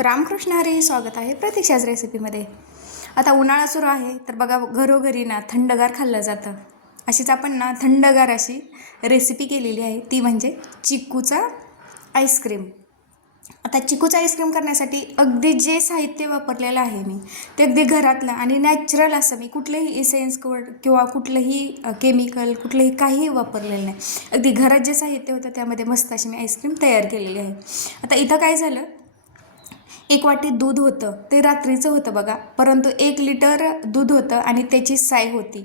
रामकृष्ण हरी, स्वागत आहे प्रतीक्षाच रेसिपीमध्ये. आता उन्हाळा सुरू आहे तर बघा घरोघरी ना थंडगार खाल्लं जातं. अशीच आपण ना थंडगार अशी रेसिपी केलेली आहे, ती म्हणजे चिक्कूचा आईस्क्रीम. आता चिक्कूचा आईस्क्रीम करण्यासाठी अगदी जे साहित्य वापरलेलं आहे मी ते अगदी घरातलं आणि नॅचरल असं, मी कुठलेही इसेन्स किंवा कुठलंही केमिकल कुठलंही काहीही वापरलेलं नाही. अगदी घरात जे साहित्य होतं त्यामध्ये मस्त अशी मी आईस्क्रीम तयार केलेली आहे. आता इथं काय झालं, 1 वाटी दूध होतं, ते रात्रीचं होतं बघा, परंतु 1 लिटर दूध होतं आणि त्याची साय होती.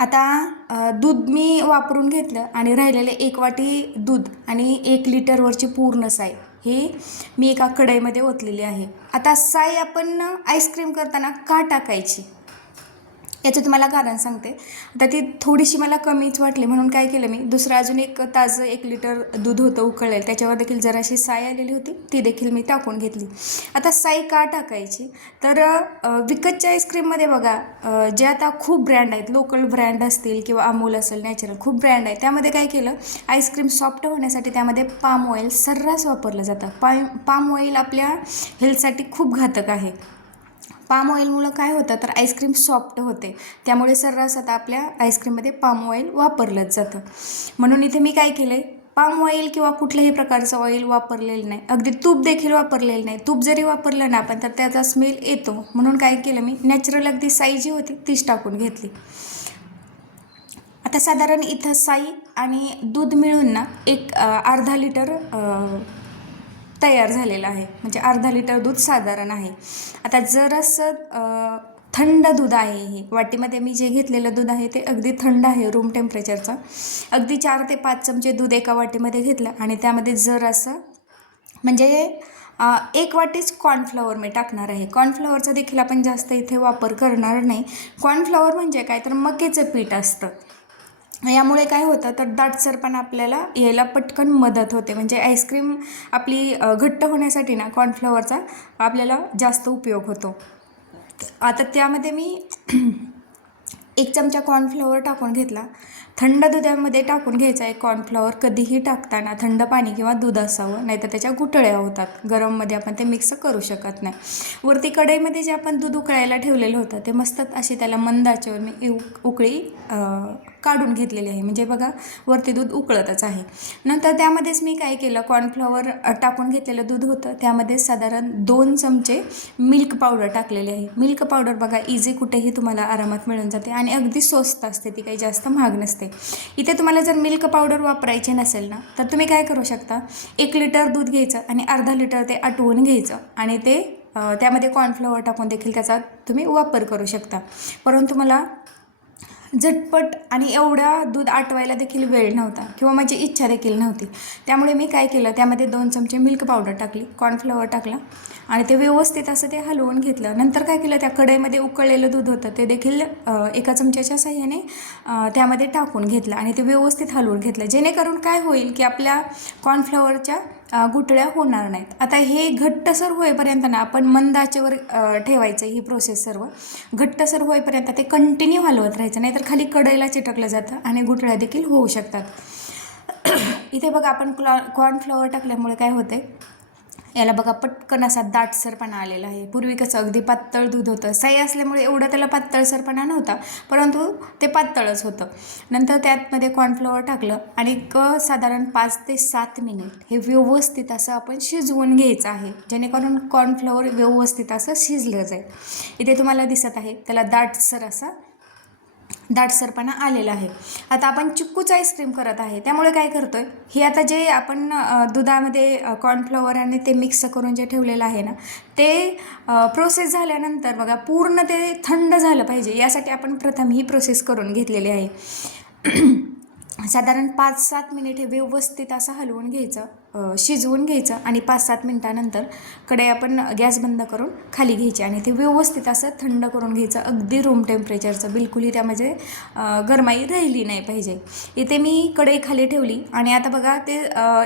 आता दूध मी वापरून घेतलं आणि राहिलेले 1 वाटी दूध आणि 1 लिटरवरची पूर्ण साय ही मी एका कढईमध्ये ओतलेली आहे. आता साय आपण आईस्क्रीम करताना का टाकायची याचं तुम्हाला कारण सांगते. आता ती थोडीशी मला कमीच वाटली म्हणून काय केलं, मी दुसरं अजून एक ताजं 1 लिटर दूध होतं उकळलेलं, त्याच्यावर देखील जराशी साय आलेली होती, ती देखील मी टाकून घेतली. आता साय का टाकायची तर विकतच्या आईस्क्रीममध्ये बघा जे आता खूप ब्रँड आहेत, लोकल ब्रँड असतील किंवा अमूल असेल, नॅचरल खूप ब्रँड आहे, त्यामध्ये काय केलं, आईस्क्रीम सॉफ्ट होण्यासाठी त्यामध्ये पाम ऑइल सर्रास वापरलं जातं. पाम ऑइल आपल्या हेल्थसाठी खूप घातक आहे. पाम ऑइलमुळं काय होतं तर आईस्क्रीम सॉफ्ट होते, त्यामुळे सर्रास आता आपल्या आईस्क्रीममध्ये पाम ऑइल वापरलंच जातं. म्हणून इथे मी काय केलं आहे, पाम ऑइल किंवा कुठल्याही प्रकारचं ऑइल वापरलेलं नाही, अगदी तूप देखील वापरलेलं नाही. तूप जरी वापरलं ना आपण तर त्याचा स्मेल येतो, म्हणून काय केलं, मी नॅचरल अगदी साई जी होती तीच टाकून घेतली. आता साधारण इथं साई आणि दूध मिळून ना एक अर्धा लिटर तयार झालेलं आहे, म्हणजे अर्धा लिटर दूध साधारण आहे. आता जरासं थंड दूध आहे, हे वाटीमध्ये मी जे घेतलेलं दूध आहे ते अगदी थंड आहे, रूम टेम्परेचरचं. अगदी 4 ते 5 चमचे दूध एका वाटीमध्ये घेतलं आणि त्यामध्ये जरासं म्हणजे 1 वाटीच कॉर्नफ्लॉवर मी टाकणार आहे. कॉर्नफ्लॉवरचा देखील आपण जास्त इथे वापर करणार नाही. कॉर्नफ्लॉवर म्हणजे काय तर मक्याचं पीठ असतं. यामुळे काय होतं तर दाटसरपणा आपल्याला यायला पटकन मदत होते, म्हणजे आईस्क्रीम आपली घट्ट होण्यासाठी ना कॉर्नफ्लॉवरचा आपल्याला जास्त उपयोग होतो. आता त्यामध्ये मी 1 चमचा कॉर्नफ्लॉवर टाकून घेतला. थंड दुधामध्ये टाकून घ्यायचा आहे कॉर्नफ्लॉवर. कधीही टाकताना थंड पाणी किंवा दूध असावं, नाहीतर त्याच्या गुठळ्या होतात. गरममध्ये आपण ते मिक्स करू शकत नाही. वरती कढईमध्ये जे आपण दूध उकळायला ठेवलेलं होतं ते मस्त अशी त्याला मंद आचेवर मी उकळी काढून घेतलेली आहे, म्हणजे बघा वरती दूध उकळतच आहे. नंतर त्यामध्येच मी काय केलं, कॉर्नफ्लॉवर टाकून घेतलेलं दूध होतं त्यामध्ये साधारण 2 चमचे मिल्क पावडर टाकलेली आहे. मिल्क पावडर बघा इझी कुठेही तुम्हाला आरामात मिळून जाते आणि अगदी स्वस्त असते, ती काही जास्त महाग नसते. इथे तुम्हाला जर मिल्क पावडर वापरायची नसेल ना तर तुम्ही काय करू शकता, 1 लिटर दूध घ्यायचं आणि अर्धा लिटर ते आटवून घ्यायचं आणि ते त्यामध्ये कॉर्नफ्लॉवर टाकून देखील त्याचा तुम्ही वापर करू शकता. परंतु मला झटपट आणि एवढा दूध आटवायला देखील वेळ नव्हता किंवा माझी इच्छा देखील नव्हती, त्यामुळे मी काय केलं, त्यामध्ये 2 चमचे मिल्क पावडर टाकली, कॉर्नफ्लॉवर टाकला आणि ते व्यवस्थित असं ते हलवून घेतलं. नंतर काय केलं, त्या कढईमध्ये उकळलेलं दूध होतं ते देखील एका चमच्याच्या साहाय्याने त्यामध्ये टाकून घेतलं आणि ते व्यवस्थित हलवून घेतलं, जेणेकरून काय होईल की आपल्या कॉर्नफ्लॉवरच्या गुठळ्या होणार नाहीत. आता हे घट्टसर होईपर्यंत ना आपण मंद आचेवर ठेवायचं, ही प्रोसेस सर्व घट्टसर होईपर्यंत ते कंटिन्यू हलवत राहायचं, नाहीतर खाली कढईला चिटकलं जातं आणि गुठळ्या देखील होऊ शकतात. इथे बघा आपण कॉर्नफ्लॉवर टाकल्यामुळे काय होते, याला बघा पटकन असा दाटसरपणा आलेला आहे. पूर्वी कसं अगदी पातळ दूध होतं, साई असल्यामुळे एवढं त्याला पातळसरपणा नव्हता, परंतु ते पातळच होतं. नंतर त्यामध्ये कॉर्नफ्लॉवर टाकलं आणि साधारण 5 ते 7 मिनिट हे व्यवस्थित असं आपण शिजवून घ्यायचं आहे, जेणेकरून कॉर्नफ्लॉवर व्यवस्थित असं शिजलं जाईल. इथे तुम्हाला दिसत आहे त्याला दाटसरपणा आलेला आहे. आता आपण चिक्कूचं आईस्क्रीम करत आहे, त्यामुळे काय करतोय, हे आता जे आपण दुधामध्ये कॉर्नफ्लॉवर आणि ते मिक्स करून जे ठेवलेलं आहे ना ते प्रोसेस झाल्यानंतर बघा पूर्ण ते थंड झालं पाहिजे, यासाठी आपण प्रथम ही प्रोसेस करून घेतलेली आहे. साधारण 5-7 मिनिट हे व्यवस्थित असं हलवून घ्यायचं, शिजवून घ्यायचं आणि 5-7 मिनिटानंतर कढई आपण गॅस बंद करून खाली घ्यायची आणि ते व्यवस्थित असं थंड करून घ्यायचं, अगदी रूम टेम्परेचरचं, बिलकुलही त्यामध्ये गरमाई राहिली नाही पाहिजे. इथे मी कढई खाली ठेवली आणि आता बघा ते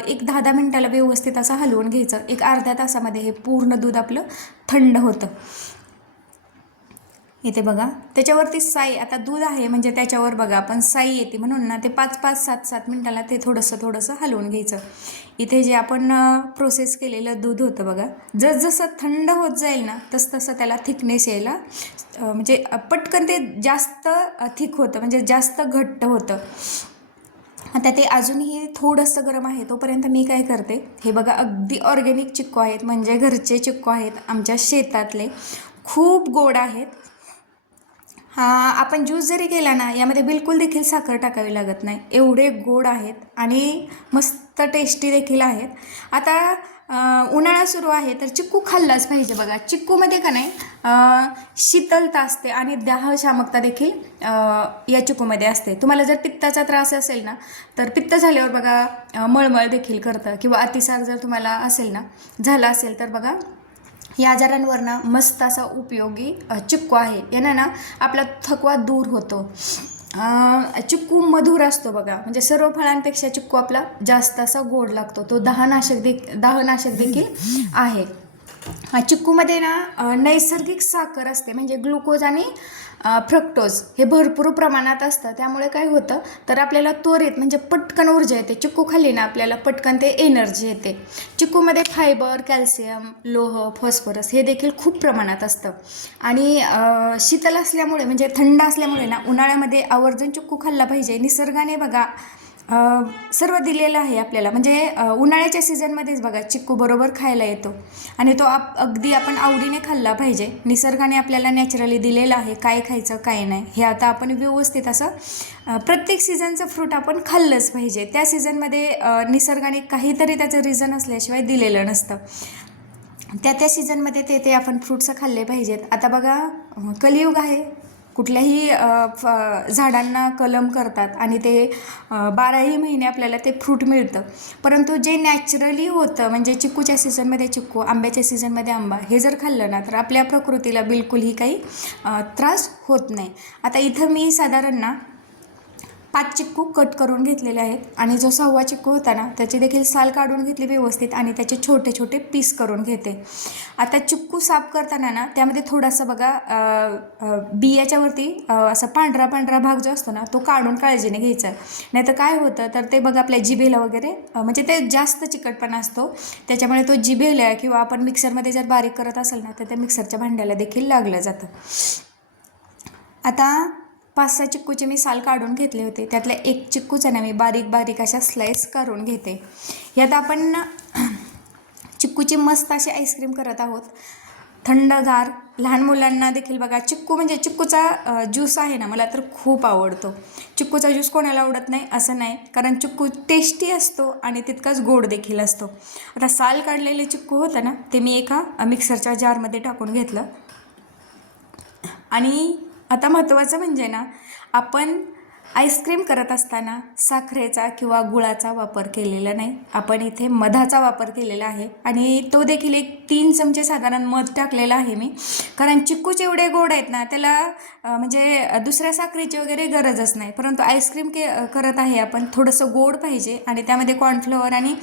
एक 10-10 मिनिटाला व्यवस्थित असं हलवून घ्यायचं. एक अर्ध्या तासामध्ये हे पूर्ण दूध आपलं थंड होतं. इथे बघा त्याच्यावरती साई, आता दूध आहे म्हणजे त्याच्यावर बघा आपण साई येते, म्हणून ना ते 5-5 7-7 मिनिटाला ते थोडंसं हलवून घ्यायचं. इथे जे आपण प्रोसेस केलेलं दूध होतं बघा, जसजसं थंड होत जाईल ना तसं त्याला थिकनेस यायला म्हणजे पटकन ते जास्त थिक होतं, म्हणजे जास्त घट्ट होतं. आता ते अजूनही थोडंसं गरम आहे तोपर्यंत मी काय करते, हे बघा अगदी ऑर्गॅनिक चिक्कू आहेत, म्हणजे घरचे चिक्कू आहेत आमच्या शेतातले, खूप गोड आहेत. आपण ज्यूस जरी केला ना यामध्ये बिलकुल देखील साखर टाकावी लागत नाही, एवढे गोड आहेत आणि मस्त टेस्टी देखील आहेत. आता उन्हाळा सुरू आहे तर चिक्कू खाल्लाच पाहिजे. बघा चिक्कूमध्ये का नाही शीतलता असते आणि दाहशामकता देखील या चिक्कूमध्ये असते. तुम्हाला जर पित्ताचा त्रास असेल ना तर पित्त झाल्यावर बघा मळमळ देखील करतं, किंवा अतिसार जर तुम्हाला असेल ना झाला असेल तर बघा या आजारांवर ना मस्त असा उपयोगी चिक्कू आहे. यानं ना आपला थकवा दूर होतो. चिक्कू मधुर असतो बघा, म्हणजे सर्व फळांपेक्षा चिक्कू आपला जास्त असा गोड लागतो. तो दाहनाशक देखील आहे. चिक्कूमध्ये ना नैसर्गिक साखर असते, म्हणजे ग्लुकोज आणि फ्रक्टोज हे भरपूर प्रमाणात असतं. त्यामुळे काय होतं तर आपल्याला त्वरित म्हणजे पटकन ऊर्जा येते. चिक्कू खाल्ली ना आपल्याला पटकन ते एनर्जी येते. चिक्कूमध्ये फायबर, कॅल्शियम, लोह, फॉस्फरस हे देखील खूप प्रमाणात असतं. आणि शीतल असल्यामुळे म्हणजे थंड असल्यामुळे ना उन्हाळ्यामध्ये आवर्जून चिक्कू खाल्ला पाहिजे. निसर्गाने बघा सर्व दिलेलं आहे आपल्याला, म्हणजे उन्हाळ्याच्या सीझनमध्येच बघा चिक्कू बरोबर खायला येतो आणि तो अगदी आपण आवडीने खाल्ला पाहिजे. निसर्गाने आपल्याला नॅचरली दिलेलं आहे, काय खायचं काय नाही हे आता आपण व्यवस्थित असं प्रत्येक सीझनचं फ्रूट आपण खाल्लंच पाहिजे. त्या सीझनमध्ये निसर्गाने काहीतरी त्याचं रिझन असल्याशिवाय दिलेलं नसतं. त्या सीझनमध्ये ते आपण फ्रूट्स खाल्ले पाहिजेत. आता बघा कलियुग आहे, कुठल्याही झाडांना कलम करतात आणि ते 12ही महिने आपल्याला ते फ्रूट मिळतं. परंतु जे नॅचरली होतं म्हणजे चिक्कूच्या सीझनमध्ये चिक्कू, आंब्याच्या सीझनमध्ये आंबा हे जर खाल्लं ना तर आपल्या प्रकृतीला बिलकुलही काही त्रास होत नाही. आता इथं मी साधारण ना 5 चिक्कू कट करून घेतलेले आहेत आणि जो 6वा चिक्कू होता ना त्याची देखील साल काढून घेतली व्यवस्थित आणि त्याचे छोटे छोटे पीस करून घेते. आता चिक्कू साफ करताना ना त्यामध्ये थोडासा बघा बियाच्या वरती असा पांढरा भाग जो असतो ना तो काढून काळजीने घ्यायचा. नाही तर काय होतं तर ते बघा आपल्या जिभेला वगैरे म्हणजे ते जास्त चिकटपणा असतो, त्याच्यामुळे तो जिभेला किंवा आपण मिक्सरमध्ये जर बारीक करत असेल ना तर त्या मिक्सरच्या भांड्याला देखील लागलं जातं. आता 5-6 चिक्कूचे मी साल काढून घेतले होते, त्यातल्या एक चिक्कूचा ना मी बारीक अशा स्लाइस करून घेते. यात आपण चिक्कूची मस्त अशी आईस्क्रीम करत आहोत, थंडगार. लहान मुलांना देखील बघा चिक्कू म्हणजे चिक्कूचा ज्यूस आहे ना मला तर खूप आवडतो. चिक्कूचा ज्यूस कोणाला आवडत नाही असं नाही, कारण चिक्कू टेस्टी असतो आणि तितकाच गोड देखील असतो. आता साल काढलेले चिक्कू होतं ना ते मी एका मिक्सरच्या जारमध्ये टाकून घेतलं. आणि आता महत्त्वाचं म्हणजे ना आपण आईस्क्रीम करत असताना साखरेचा किंवा गुळाचा वापर केलेला नाही, आपण इथे मधाचा वापर केलेला आहे आणि तो देखील एक 3 चमचे साधारण मध टाकलेला आहे मी, कारण चिक्कूचे एवढे गोड आहेत ना त्याला म्हणजे दुसऱ्या साखरेची वगैरे गरजच नाही. परंतु आईस्क्रीम करत आहे आपण, थोडंसं गोड पाहिजे आणि त्यामध्ये कॉर्नफ्लॉवर आणि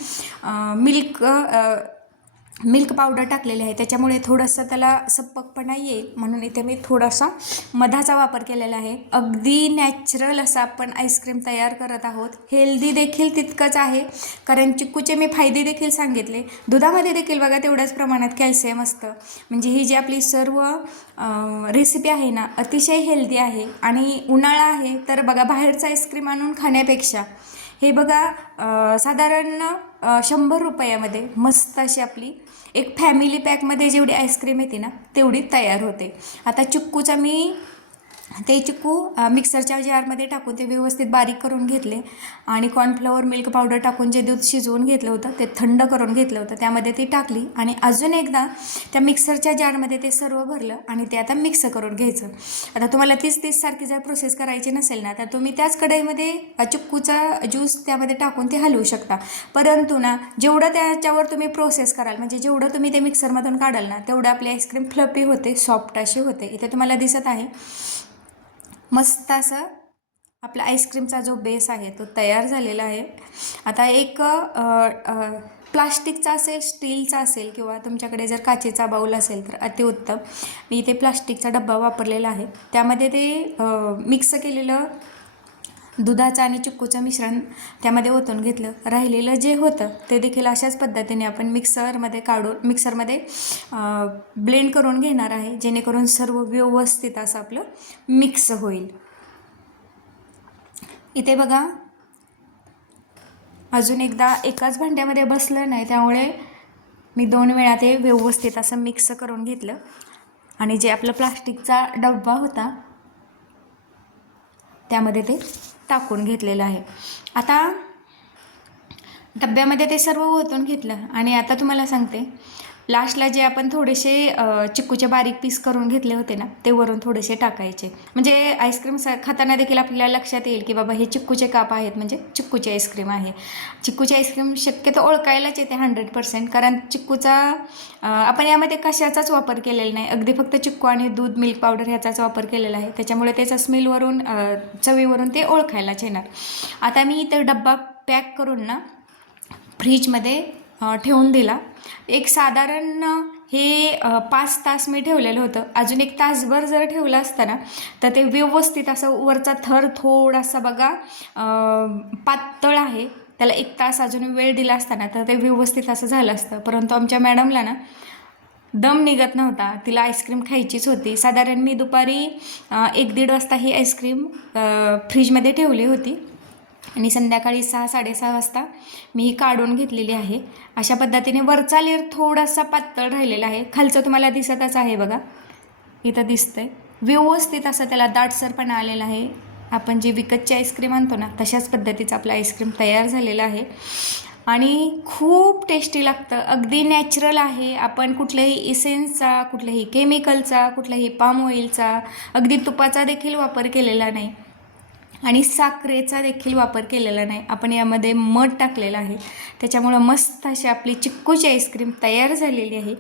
मिल्क पावडर टाकलेली आहे, त्याच्यामुळे थोडंसं त्याला सप्पकपणा येईल म्हणून इथे मी थोडासा मधाचा वापर केलेला आहे. अगदी नॅचरल असं आपण आईस्क्रीम तयार करत आहोत. हेल्दी देखील तितकंच आहे, कारण चिक्कूचे मी फायदे देखील सांगितले. दुधामध्ये देखील बघा तेवढ्याच प्रमाणात कॅल्शियम असतं. म्हणजे ही जी आपली सर्व रेसिपी आहे ना अतिशय हेल्दी आहे. आणि उन्हाळा आहे तर बघा बाहेरचं आईस्क्रीम आणून खाण्यापेक्षा हे बघा साधारण 100 रुपयामध्ये मस्त अशी आपली एक फॅमिली पॅकमध्ये जेवढी आईस्क्रीम येते ना तेवढी तयार होते. आता चिक्कूचा मी ते चिक्कू मिक्सरच्या जारमध्ये टाकून ते व्यवस्थित बारीक करून घेतले आणि कॉर्नफ्लॉवर मिल्क पावडर टाकून जे दूध शिजवून घेतलं होतं ते थंड करून घेतलं होतं त्यामध्ये ती टाकली आणि अजून एकदा त्या मिक्सरच्या जारमध्ये ते सर्व भरलं आणि ते आता मिक्स करून घ्यायचं. आता तुम्हाला तीच सारखी जर प्रोसेस करायची नसेल ना तर तुम्ही त्याच कढईमध्ये चिक्कूचा ज्यूस त्यामध्ये टाकून ते हलवू शकता. परंतु ना जेवढं त्याच्यावर तुम्ही प्रोसेस कराल म्हणजे जेवढं तुम्ही ते मिक्सरमधून काढाल ना तेवढं आपली आईस्क्रीम फ्लफी होते, सॉफ्ट अशी होते. इथे तुम्हाला दिसत आहे मस्त असं आपला आईस्क्रीमचा जो बेस आहे तो तयार झालेला आहे. आता एक प्लास्टिकचा असेल, स्टीलचा असेल किंवा तुमच्याकडे जर काचेचा बाऊल असेल तर अतिउत्तम. मी इथे प्लास्टिकचा डब्बा वापरलेला आहे. त्यामध्ये ते मिक्स केलेलं दुधाचं आणि चिक्कूचं मिश्रण त्यामध्ये ओतून घेतलं. राहिलेलं जे होतं ते देखील अशाच पद्धतीने आपण मिक्सरमध्ये ब्लेंड करून घेणार आहे, जेणेकरून सर्व व्यवस्थित असं आपलं मिक्स होईल. इथे बघा, अजून एकदा एकाच भांड्यामध्ये बसलं नाही, त्यामुळे मी 2 वेळा ते व्यवस्थित असं मिक्स करून घेतलं. आणि जे आपलं प्लास्टिकचा डब्बा होता त्यामध्ये ते टाकून घेतलेलं आहे. आता डब्यामध्ये ते सर्व ओतून घेतलं आणि आता तुम्हाला सांगते, लास्टला जे आपण थोडेसे चिक्कूचे बारीक पीस करून घेतले होते ना, ते वरून थोडेसे टाकायचे. म्हणजे आईस्क्रीम खाताना देखील आपल्याला लक्षात येईल की बाबा हे चिक्कूचे काप आहेत, म्हणजे चिक्कूची आईस्क्रीम आहे. चिक्कूची आईस्क्रीम शक्यतो ओळखायलाच येते 100%, कारण चिक्कूचा आपण यामध्ये कशाचाच वापर केलेला नाही, अगदी फक्त चिक्कू आणि दूध, मिल्क पावडर ह्याचाच वापर केलेला आहे. त्याच्यामुळे त्याचा स्मेलवरून, चवीवरून ते ओळखायलाच येणार. आता मी इथं डब्बा पॅक करून ना फ्रीजमध्ये ठेवून दिला. एक साधारण हे 5 तास मी ठेवलेलं होतं. अजून 1 तासभर जर ठेवलं असतं ना तर ते व्यवस्थित असं वरचा थर थोडासा बघा पातळ आहे, त्याला 1 तास अजून वेळ दिला असताना तर ते व्यवस्थित असं झालं असतं. परंतु आमच्या मॅडमला ना दम निघत नव्हता, तिला आईस्क्रीम खायचीच होती. साधारण मी दुपारी 1-1:30 वाजता ही आईस्क्रीम फ्रीजमध्ये ठेवली होती आणि संध्याकाळी 6-6:30 वाजता मी ही काढून घेतलेली आहे. अशा पद्धतीने वरचा लेअर थोडासा पातळ राहिलेला आहे, खालचं तुम्हाला दिसतच आहे बघा, इथं दिसतंय. व्यवस्थित असं त्याला दाटसरपणा आलेला आहे. आपण जे विकतची आईस्क्रीम आणतो ना तशाच पद्धतीचं आपलं आईस्क्रीम तयार झालेलं आहे आणि खूप टेस्टी लागतं. अगदी नॅचरल आहे. आपण कुठल्याही इसेन्सचा, कुठल्याही केमिकलचा, कुठल्याही पाम ऑइलचा, अगदी तुपाचा देखील वापर केलेला नाही आणि साखरेचा देखील वापर केलेला नाही. आपण यामध्ये मध टाकलेला आहे, त्याच्यामुळं मस्त अशी आपली चिक्कूची आईस्क्रीम तयार झालेली आहे.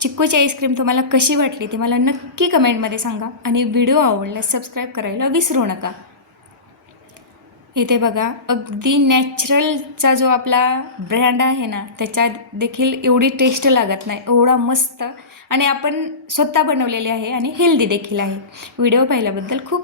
चिक्कूची आईस्क्रीम तुम्हाला कशी वाटली ते मला नक्की कमेंटमध्ये सांगा आणि व्हिडिओ आवडल्यास सबस्क्राईब करायला विसरू नका. इथे बघा, अगदी नॅचरलचा जो आपला ब्रँड आहे ना त्याच्यात देखील एवढी टेस्ट लागत नाही, एवढा मस्त, आणि आपण स्वतः बनवलेली आहे आणि हेल्दी देखील आहे. व्हिडिओ पाहिल्याबद्दल खूप